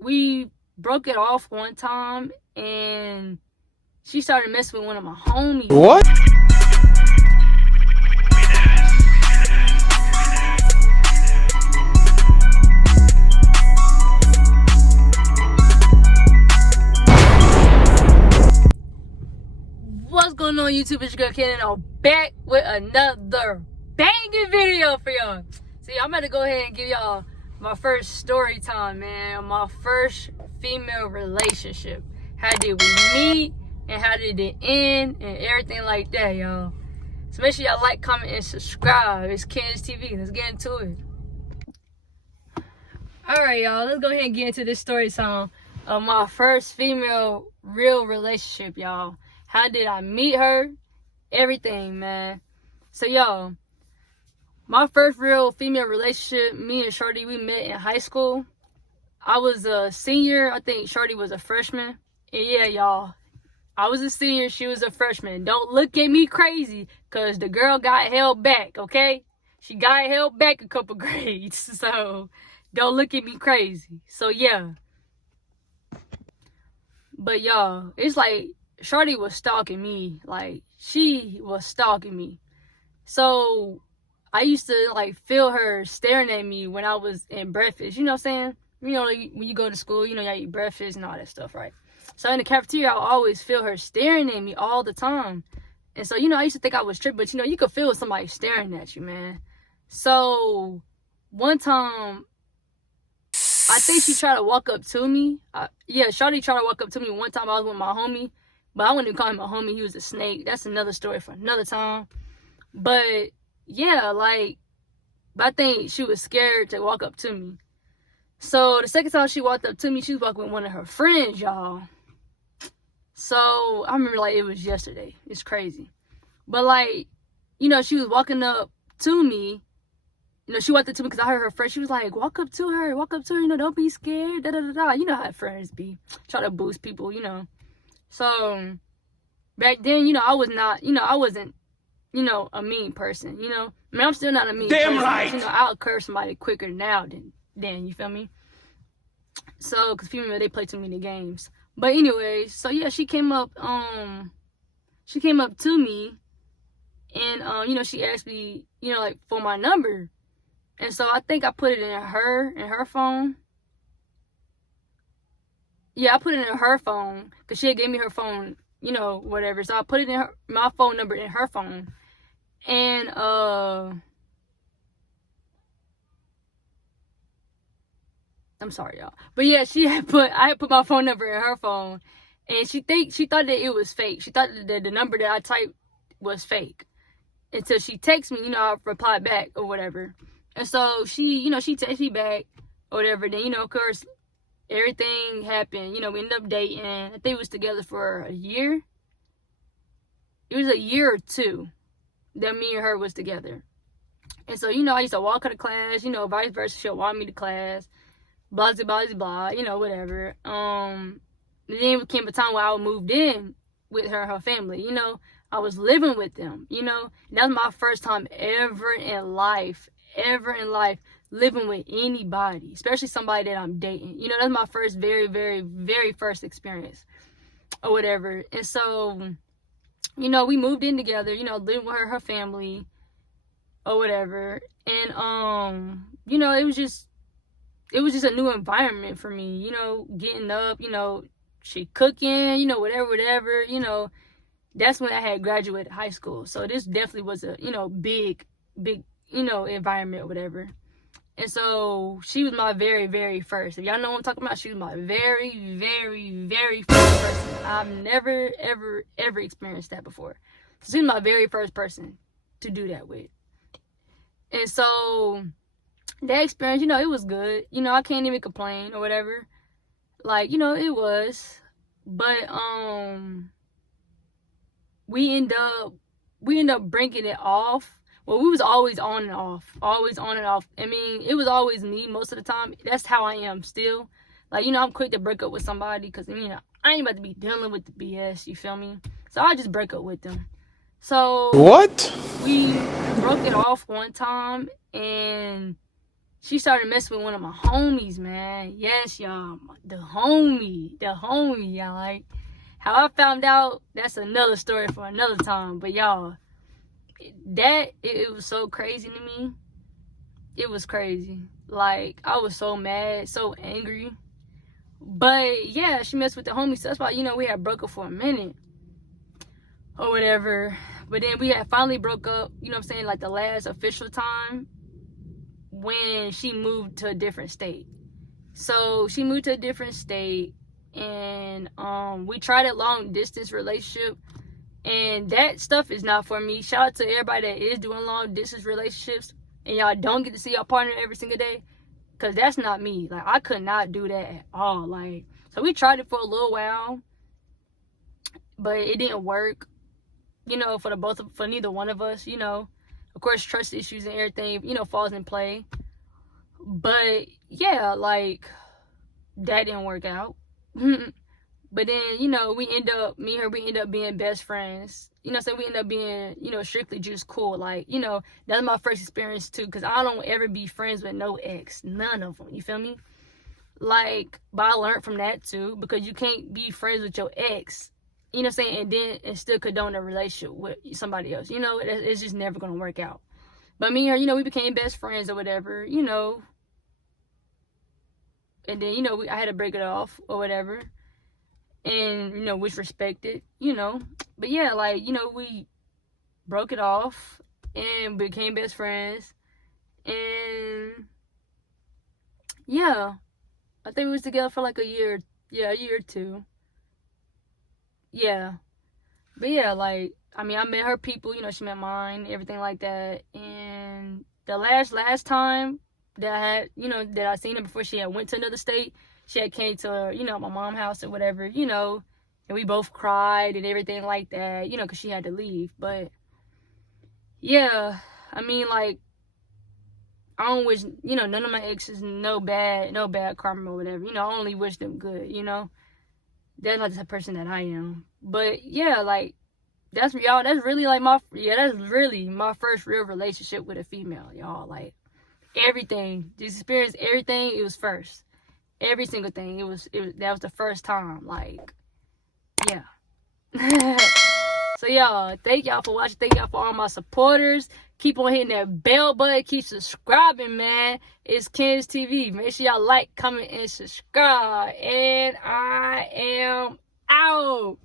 we broke it off one time, and she started messing with one of my homies. What? What's going on, YouTube? It's your girl Ken, and I'm back with another banging video for y'all. See, I'm about to go ahead and give y'all my first story time, man. My first female relationship. How did we meet, and how did it end, and everything like that, y'all. So make sure y'all like, comment, and subscribe. It's Ken's TV. Let's get into it. Alright, y'all. Let's go ahead and get into this story time of my first female real relationship, y'all. How did I meet her? Everything, man. So, y'all, my first real female relationship, me and Shorty, we met in high school. I was a senior. I think Shorty was a freshman. And yeah, y'all, I was a senior. She was a freshman. Don't look at me crazy, because the girl got held back, okay? She got held back a couple grades. So, don't look at me crazy. So, yeah. But, y'all, it's like Shorty was stalking me. Like, she was stalking me. So I used to like feel her staring at me when I was in breakfast. You know what I'm saying? You know, like, when you go to school, you know, y'all eat breakfast and all that stuff, right? So in the cafeteria, I always feel her staring at me all the time. And so, you know, I used to think I was tripping, but you know, you could feel somebody staring at you, man. So one time, I think she tried to walk up to me. Shawty tried to walk up to me one time. I was with my homie, but I wouldn't even call him a homie. He was a snake. That's another story for another time. But yeah, like, but I think she was scared to walk up to me. So the second time she walked up to me, she was walking with one of her friends, y'all. So I remember like it was yesterday. It's crazy. But like, you know, she was walking up to me. You know, she walked up to me because I heard her friend. She was like, walk up to her, you know, don't be scared, da da da da. You know how friends be. Try to boost people, you know. So back then, you know, I wasn't, you know, a mean person, you know. I mean, I'm still not a mean person. Right. You know, I'll curse somebody quicker now than you feel me? So, because female, they play too many games. But anyways, so yeah, she came up to me, and, you know, she asked me, you know, like, for my number. And so I think I put it in her phone. Yeah, I put it in her phone, because she had gave me her phone, you know, whatever. So I put it in my phone number in her phone. And I'm sorry, y'all. But yeah, I had put my phone number in her phone, and she thought that it was fake. She thought that the number that I typed was fake. Until she texted me, you know, I replied back or whatever. And so she, you know, she texted me back or whatever. Then, you know, of course, everything happened. You know, we ended up dating. I think we was together for a year. It was a year or two that me and her was together. And so, you know, I used to walk her to class, you know, vice versa. She'll walk me to class, blah, blah, blah, blah, you know, whatever. Then it came a time where I moved in with her and her family, you know. I was living with them, you know. And that was my first time ever in life, living with anybody, especially somebody that I'm dating. You know, that's my first very, very, very first experience or whatever. And so, you know, we moved in together, you know, living with her family or whatever. And, you know, it was just a new environment for me, you know, getting up, you know, she cooking, you know, whatever, you know. That's when I had graduated high school. So this definitely was a, you know, big, you know, environment or whatever. And so she was my very, very first. If y'all know what I'm talking about, she was my very, very, very first person. I've never, ever experienced that before. So she was my very first person to do that with. And so that experience, you know, it was good. You know, I can't even complain or whatever. Like, you know, it was. But we end up breaking it off. Well, we was always on and off. I mean, it was always me most of the time. That's how I am still. Like, you know, I'm quick to break up with somebody because, you know, I ain't about to be dealing with the BS, you feel me? So I just break up with them. So What? we broke it off one time, and she started messing with one of my homies, man. Yes, y'all. The homie, y'all. Like, how I found out, that's another story for another time. But y'all, it was so crazy to me. It was crazy. Like, I was so mad, so angry. But yeah, she messed with the homie. So that's why, we had broke up for a minute or whatever. But then we had finally broke up, you know what I'm saying, like the last official time when she moved to a different state. So she moved to a different state, and we tried a long distance relationship, and that stuff is not for me. Shout out to everybody that is doing long distance relationships and y'all don't get to see your partner every single day, because that's not me. Like, I could not do that at all. Like, so we tried it for a little while, but it didn't work, for neither one of us. Of course, trust issues and everything, falls in play. But yeah, like, that didn't work out. But then, me and her, we end up being best friends. So we end up being, strictly just cool. Like, that's my first experience too, because I don't ever be friends with no ex. None of them. You feel me? Like, but I learned from that too, because you can't be friends with your ex, and still condone a relationship with somebody else. It's just never going to work out. But me and her, we became best friends or whatever, and then, I had to break it off or whatever. And, which respected, But yeah, like, we broke it off and became best friends. And yeah, I think we was together for like a year. Yeah, a year or two. Yeah. But yeah, like, I met her people, she met mine, everything like that. And the last time that I had, that I seen her before she had went to another state, she had came to, my mom's house or whatever, and we both cried and everything like that, because she had to leave. But yeah, like, I don't wish, none of my exes no bad karma or whatever. I only wish them good, That's not the person that I am. But yeah, like, that's really like that's really my first real relationship with a female, y'all. Like, everything, just experience everything, it was first. Every single thing, that was the first time. Like, yeah. So y'all, thank y'all for watching. Thank y'all for all my supporters. Keep on hitting that bell button. Keep subscribing, man. It's Ken's TV. Make sure y'all like, comment, and subscribe. And I am out.